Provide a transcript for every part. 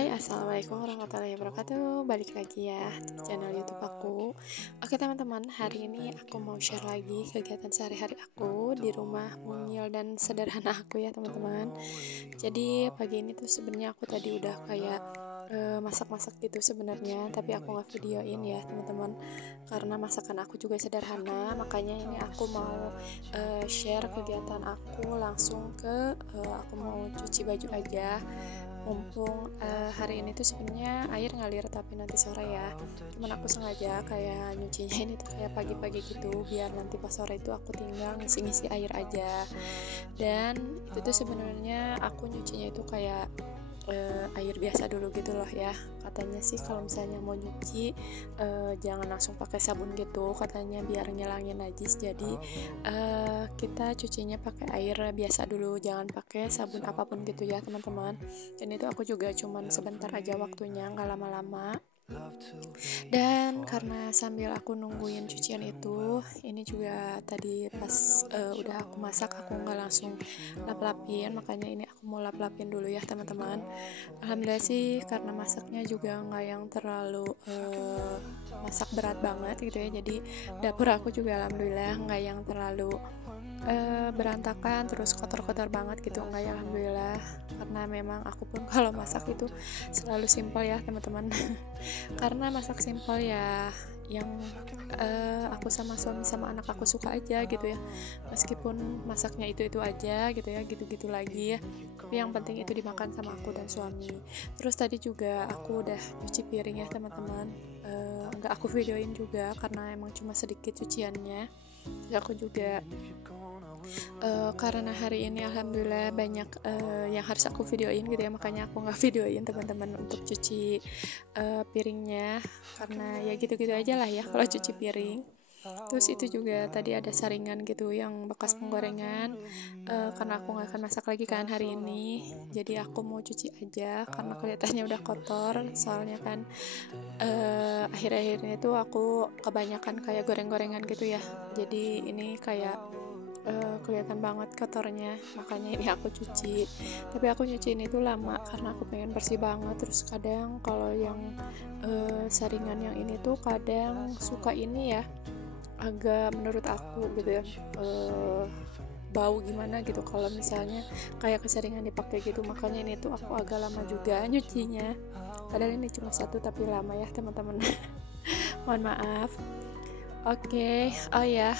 Hai, assalamualaikum warahmatullahi wabarakatuh. Balik lagi ya di channel YouTube aku. Oke teman-teman, hari ini aku mau share lagi kegiatan sehari-hari aku di rumah mungil dan sederhana aku ya teman-teman. Jadi pagi ini tuh sebenarnya aku tadi udah kayak masak-masak gitu sebenarnya, tapi aku nggak videoin ya teman-teman, karena masakan aku juga sederhana. Makanya ini aku mau share kegiatan aku langsung ke aku mau cuci baju aja. Mumpung hari ini tuh sebenarnya air ngalir tapi nanti sore ya. Cuman aku sengaja kayak nyucinya ini tuh kayak pagi-pagi gitu, biar nanti pas sore itu aku tinggal ngisi-ngisi air aja. Dan itu tuh sebenarnya aku nyucinya itu kayak air biasa dulu gitu loh ya. Katanya sih kalau misalnya mau nyuci jangan langsung pakai sabun gitu, katanya biar ngilangin najis. Jadi kita cucinya pakai air biasa dulu, jangan pakai sabun apapun gitu ya teman-teman. Dan itu aku juga cuman sebentar aja waktunya, nggak lama-lama. Dan karena sambil aku nungguin cucian itu, ini juga tadi pas udah aku masak, aku nggak langsung lap-lapin, makanya ini aku mau lap-lapin dulu ya teman-teman. Alhamdulillah sih karena masaknya juga nggak yang terlalu masak berat banget gitu ya, jadi dapur aku juga alhamdulillah nggak yang terlalu berantakan terus kotor-kotor banget gitu, enggak ya alhamdulillah. Karena memang aku pun kalau masak itu selalu simpel ya teman-teman. Karena masak simpel ya yang aku sama suami sama anak aku suka aja gitu ya, meskipun masaknya itu aja gitu ya, gitu-gitu lagi ya, tapi yang penting itu dimakan sama aku dan suami. Terus tadi juga aku udah cuci piring ya teman-teman. Nggak aku videoin juga karena emang cuma sedikit cuciannya. Terus aku juga karena hari ini alhamdulillah banyak yang harus aku videoin gitu ya, makanya aku nggak videoin teman-teman untuk cuci piringnya, karena ya gitu-gitu aja lah ya kalau cuci piring. Terus itu juga tadi ada saringan gitu yang bekas penggorengan, karena aku nggak akan masak lagi kan hari ini, jadi aku mau cuci aja karena kelihatannya udah kotor. Soalnya kan akhir-akhir ini tuh aku kebanyakan kayak goreng-gorengan gitu ya, jadi ini kayak kelihatan banget kotornya, makanya ini aku cuci. Tapi aku nyuci ini tuh lama karena aku pengen bersih banget. Terus kadang kalau yang saringan yang ini tuh kadang suka ini ya, agak menurut aku gitu ya, bau gimana gitu kalau misalnya kayak keseringan dipakai gitu. Makanya ini tuh aku agak lama juga nyucinya, padahal ini cuma satu tapi lama ya teman-teman. Mohon maaf. Oke, oh ya,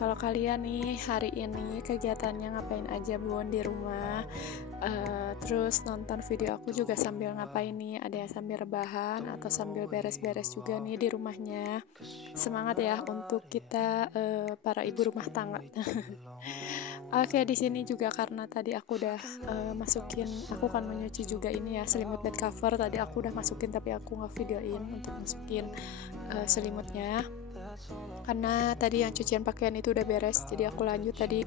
kalau kalian nih hari ini kegiatannya ngapain aja Bun di rumah? Terus nonton video aku juga sambil ngapain nih? Ada yang sambil rebahan atau sambil beres-beres juga nih di rumahnya? Semangat ya untuk kita para ibu rumah tangga. Oke, di sini juga karena tadi aku udah masukin, aku kan menyuci juga ini ya selimut bed cover. Tadi aku udah masukin tapi aku nggak videoin untuk masukin selimutnya, karena tadi yang cucian pakaian itu udah beres, jadi aku lanjut tadi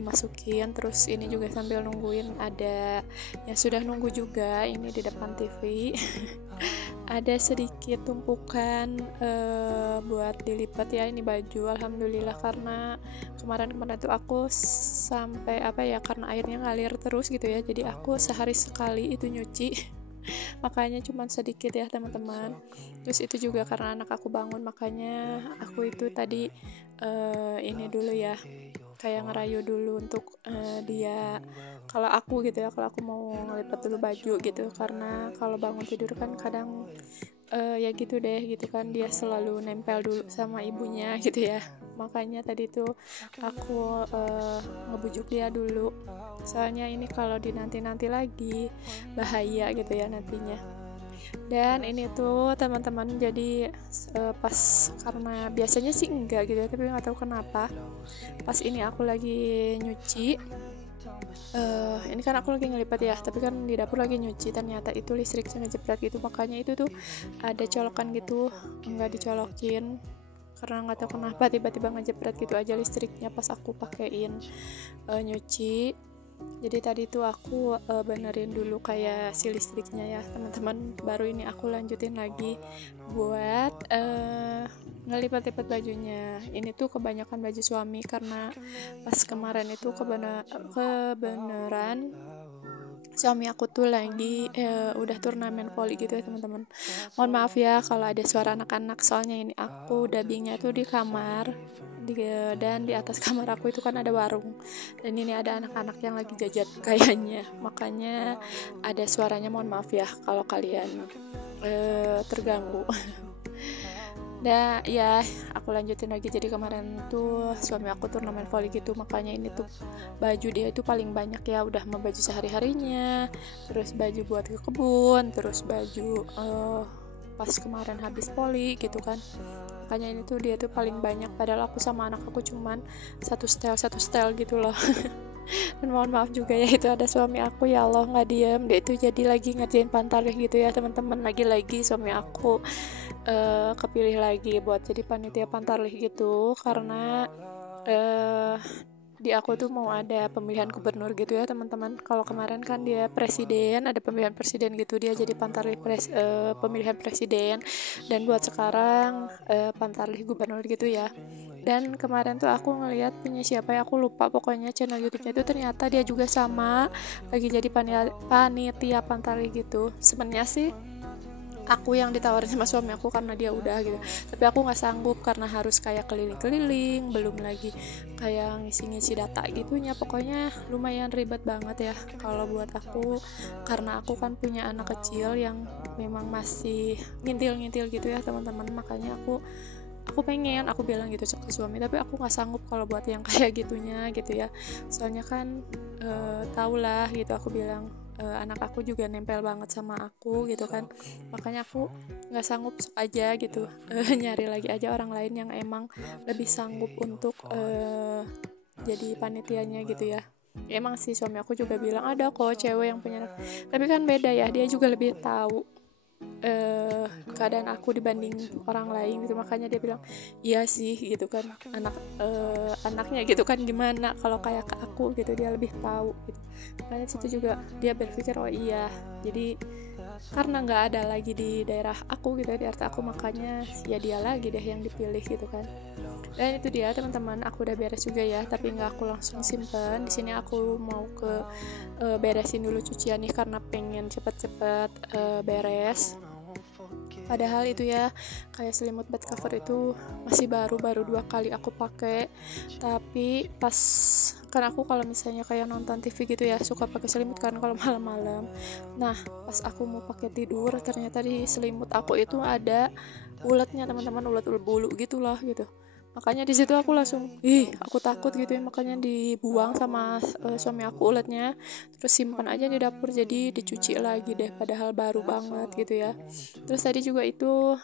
masukin. Terus ini juga sambil nungguin, ada yang sudah nunggu juga ini di depan TV. Ada sedikit tumpukan buat dilipat ya ini baju, alhamdulillah, karena kemarin tuh aku sampai apa ya, karena airnya ngalir terus gitu ya, jadi aku sehari sekali itu nyuci. Makanya cuma sedikit ya teman-teman. Terus itu juga karena anak aku bangun, makanya aku itu tadi ini dulu ya, kayak ngerayu dulu untuk dia, kalau aku gitu ya, kalau aku mau ngelipat dulu baju gitu, karena kalau bangun tidur kan kadang ya gitu deh gitu kan, dia selalu nempel dulu sama ibunya gitu ya. Makanya tadi tuh aku ngebujuk dia dulu, soalnya ini kalau dinanti-nanti lagi bahaya gitu ya nantinya. Dan ini tuh teman-teman, jadi pas, karena biasanya sih enggak gitu ya, tapi nggak tahu kenapa pas ini aku lagi nyuci, ini kan aku lagi ngelipat ya, tapi kan di dapur lagi nyuci, ternyata itu listriknya ngejepret gitu. Makanya itu tuh ada colokan gitu, nggak dicolokin, karena nggak tahu kenapa tiba-tiba ngejepret gitu aja listriknya pas aku pakein nyuci. Jadi tadi tuh aku benerin dulu kayak si listriknya ya teman-teman, baru ini aku lanjutin lagi buat ngelipat-lipat bajunya. Ini tuh kebanyakan baju suami karena pas kemarin itu kebeneran suami aku tuh lagi udah turnamen voli gitu ya teman-teman. Mohon maaf ya kalau ada suara anak-anak, soalnya ini aku dubbingnya tuh di kamar dan di atas kamar aku itu kan ada warung, dan ini ada anak-anak yang lagi jajan kayaknya, makanya ada suaranya. Mohon maaf ya kalau kalian terganggu. Nah ya, aku lanjutin lagi. Jadi kemarin tuh suami aku turnamen volley gitu, makanya ini tuh baju dia itu paling banyak ya, udah mau baju sehari-harinya, terus baju buat ke kebun, terus baju pas kemarin habis volley gitu kan. Makanya ini tuh dia tuh paling banyak, padahal aku sama anak aku cuman satu style gitu loh. Dan mohon maaf juga ya, itu ada suami aku, ya Allah nggak diem, dia itu jadi lagi ngerjain pantalih gitu ya teman-teman. Lagi-lagi suami aku kepilih lagi buat jadi panitia pantarlih gitu, karena di aku tuh mau ada pemilihan gubernur gitu ya teman-teman. Kalau kemarin kan dia presiden, ada pemilihan presiden gitu, dia jadi pantarlih pemilihan presiden, dan buat sekarang pantarlih gubernur gitu ya. Dan kemarin tuh aku ngeliat punya siapa ya, aku lupa, pokoknya channel YouTube-nya itu ternyata dia juga sama lagi jadi panitia pantarlih gitu. Sebenarnya sih aku yang ditawarin sama suami aku karena dia udah gitu, tapi aku nggak sanggup karena harus kayak keliling-keliling, belum lagi kayak ngisi-ngisi data gitunya. Pokoknya lumayan ribet banget ya kalau buat aku, karena aku kan punya anak kecil yang memang masih ngintil-ngintil gitu ya teman-teman. Makanya aku pengen, aku bilang gitu ke suami, tapi aku nggak sanggup kalau buat yang kayak gitunya gitu ya. Soalnya kan tau lah gitu, aku bilang anak aku juga nempel banget sama aku gitu kan. Makanya aku nggak sanggup, sok aja gitu nyari lagi aja orang lain yang emang lebih sanggup untuk jadi panitianya gitu ya. Emang sih suami aku juga bilang ada kok cewek yang punya anak, tapi kan beda ya, dia juga lebih tahu keadaan aku dibanding orang lain gitu. Makanya dia bilang iya sih gitu kan, anaknya gitu kan gimana kalau kayak ke aku gitu, dia lebih tahu gitu. Makanya situ juga dia berpikir oh iya, jadi karena nggak ada lagi di daerah aku gitu, di RT aku, makanya ya dia lagi deh yang dipilih gitu kan. Dan itu dia teman-teman, aku udah beres juga ya, tapi nggak aku langsung simpen di sini. Aku mau ke beresin dulu cucian nih karena pengen cepet-cepet beres. Padahal itu ya, kayak selimut bed cover itu masih baru 2 kali aku pakai. Tapi pas kan aku kalau misalnya kayak nonton TV gitu ya, suka pakai selimut kan kalau malam-malam. Nah pas aku mau pakai tidur, ternyata di selimut aku itu ada uletnya teman-teman, ulet bulu gitulah gitu. Makanya di situ aku langsung aku takut gitu ya, makanya dibuang sama suami aku uletnya, terus simpan aja di dapur, jadi dicuci lagi deh, padahal baru banget gitu ya. Terus tadi juga itu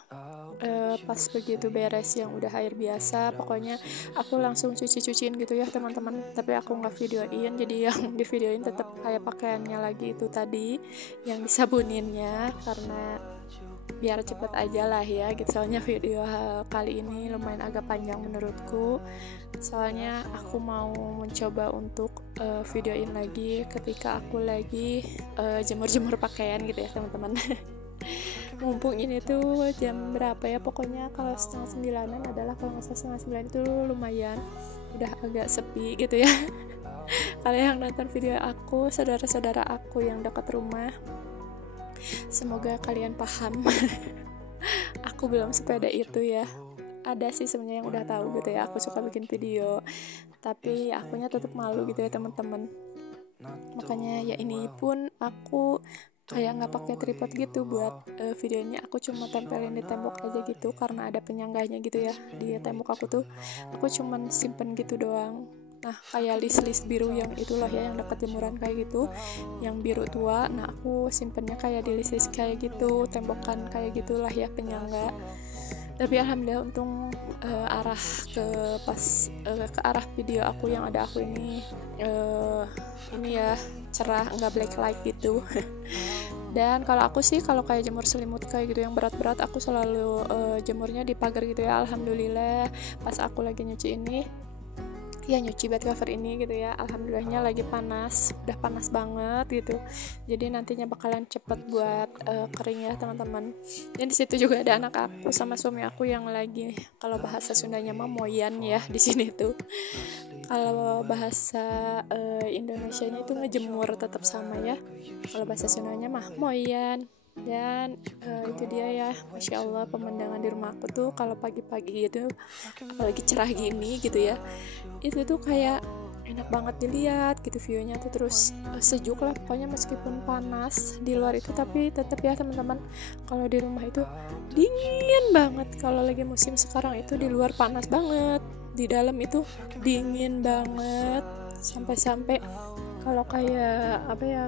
pas begitu beres yang udah air biasa, pokoknya aku langsung cuci-cuciin gitu ya teman-teman. Tapi aku nggak videoin, jadi yang di videoin tetap kayak pakaiannya lagi itu tadi yang disabuninnya, karena biar cepet aja lah ya gitu. Soalnya video kali ini lumayan agak panjang menurutku, soalnya aku mau mencoba untuk videoin lagi ketika aku lagi jemur-jemur pakaian gitu ya teman-teman. Mumpung ini tuh jam berapa ya, pokoknya kalau 8:30 adalah, kalau nggak salah 8:30 itu lumayan udah agak sepi gitu ya. Kalau yang nonton video aku, saudara-saudara aku yang dekat rumah, semoga kalian paham. Aku belum sepeda itu ya. Ada sih sebenarnya yang udah tahu gitu ya, aku suka bikin video, tapi akunya tetap malu gitu ya teman-teman. Makanya ya ini pun aku kayak nggak pakai tripod gitu buat videonya, aku cuma tempelin di tembok aja gitu, karena ada penyangganya gitu ya di tembok aku tuh. Aku cuman simpen gitu doang. Nah kayak list biru yang itulah ya, yang dekat jemuran kayak gitu, yang biru tua. Nah aku simpennya kayak di list kayak gitu, tembokan kayak gitulah ya, penyangga. Tapi alhamdulillah untung arah ke arah video aku yang ada aku ini ya cerah, nggak black light gitu. Dan kalau aku sih kalau kayak jemur selimut kayak gitu yang berat-berat, aku selalu jemurnya di pagar gitu ya. Alhamdulillah pas aku lagi nyuci ini ya nyuci bed cover ini gitu ya. Alhamdulillahnya lagi panas, udah panas banget gitu, jadi nantinya bakalan cepet buat kering ya teman-teman. Dan di situ juga ada anak aku sama suami aku yang lagi, kalau bahasa Sundanya mah moyan ya di sini tuh. Kalau bahasa Indonesianya itu ngejemur, tetap sama ya. Kalau bahasa Sundanya mah moyan. Dan itu dia ya, Masya Allah pemandangan di rumah aku tuh kalau pagi-pagi gitu, apalagi cerah gini gitu ya, itu tuh kayak enak banget dilihat gitu viewnya tuh. Terus sejuk lah pokoknya, meskipun panas di luar itu tapi tetap ya teman-teman, kalau di rumah itu dingin banget. Kalau lagi musim sekarang itu di luar panas banget, di dalam itu dingin banget, sampai-sampai kalau kayak apa ya,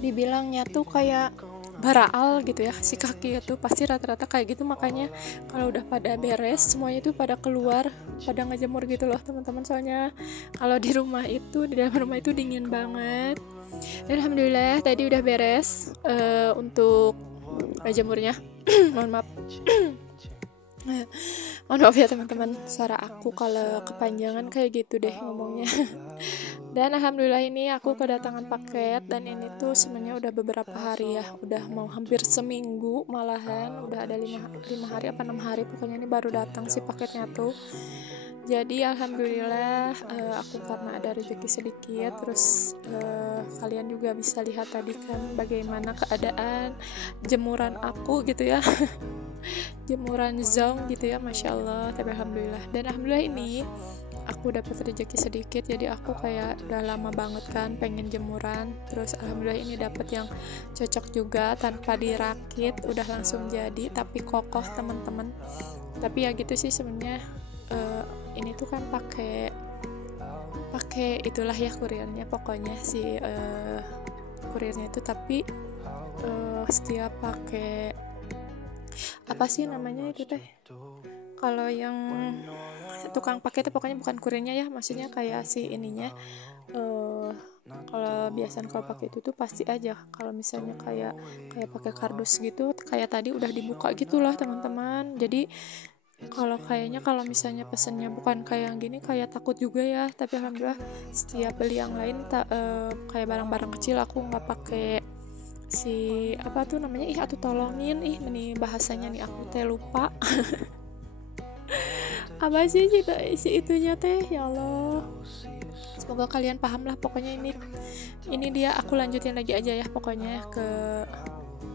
dibilangnya tuh kayak baraal gitu ya si kaki itu, pasti rata-rata kayak gitu. Makanya kalau udah pada beres semuanya itu pada keluar, pada ngejemur gitu loh teman-teman. Soalnya kalau di rumah itu, di dalam rumah itu dingin banget. Dan alhamdulillah tadi udah beres untuk ngejemurnya. Mohon maaf. Mohon maaf ya teman-teman, suara aku kalau kepanjangan kayak gitu deh ngomongnya. Dan alhamdulillah ini aku kedatangan paket, dan ini tuh sebenarnya udah beberapa hari ya, udah mau hampir seminggu malahan, udah ada 5 hari apa 6 hari pokoknya ini baru datang si paketnya tuh. Jadi alhamdulillah aku karena ada rezeki sedikit, terus kalian juga bisa lihat tadi kan bagaimana keadaan jemuran aku gitu ya. Jemuran zong gitu ya, Masya Allah. Tapi alhamdulillah, dan alhamdulillah ini aku dapat rezeki sedikit, jadi aku kayak udah lama banget kan pengen jemuran. Terus alhamdulillah ini dapat yang cocok juga, tanpa dirakit udah langsung jadi, tapi kokoh teman-teman. Tapi ya gitu sih sebenarnya, ini tuh kan pakai itulah ya kurirnya, pokoknya si kurirnya itu. Tapi setiap pakai apa sih namanya itu teh, kalau yang tukang pakai itu pokoknya bukan kurirnya ya, maksudnya kayak si ininya. Kalau biasanya kalau pakai itu tuh pasti aja kalau misalnya kayak pakai kardus gitu, kayak tadi udah dibuka gitulah teman-teman. Jadi kalau kayaknya kalau misalnya pesennya bukan kayak yang gini, kayak takut juga ya. Tapi alhamdulillah setiap beli yang lain kayak barang-barang kecil aku nggak pakai si apa tuh namanya, atuh tolongin ini bahasanya nih aku teh lupa. Apa sih si itunya teh, ya Allah, semoga kalian paham lah. Pokoknya ini dia, aku lanjutin lagi aja ya pokoknya ke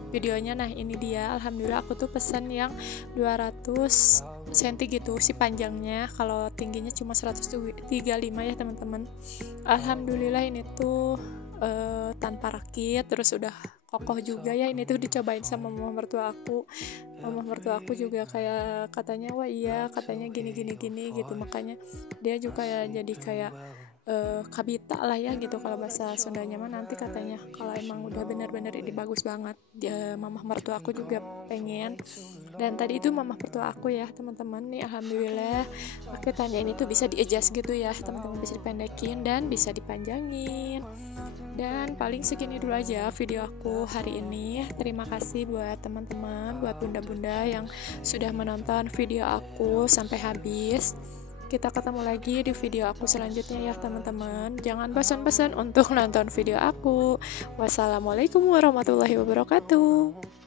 videonya. Nah ini dia, alhamdulillah aku tuh pesan yang 200 cm gitu si panjangnya, kalau tingginya cuma 135 ya teman-teman. Alhamdulillah ini tuh tanpa rakit, terus udah kokoh juga ya. Ini tuh dicobain sama mama mertua aku. Mama mertua aku juga kayak katanya, wah iya katanya gini gitu. Makanya dia juga ya jadi kayak kabita lah ya gitu kalau bahasa Sundanya mah. Nanti katanya kalau emang udah bener-bener ini bagus banget, mama mertua aku juga pengen. Dan tadi itu mama mertua aku ya teman-teman nih, alhamdulillah paketannya ini tuh bisa di-adjust gitu ya teman-teman, bisa dipendekin dan bisa dipanjangin. Dan paling segini dulu aja video aku hari ini. Terima kasih buat teman-teman, buat bunda-bunda yang sudah menonton video aku sampai habis. Kita ketemu lagi di video aku selanjutnya ya teman-teman. Jangan bosan-bosan untuk nonton video aku. Wassalamualaikum warahmatullahi wabarakatuh.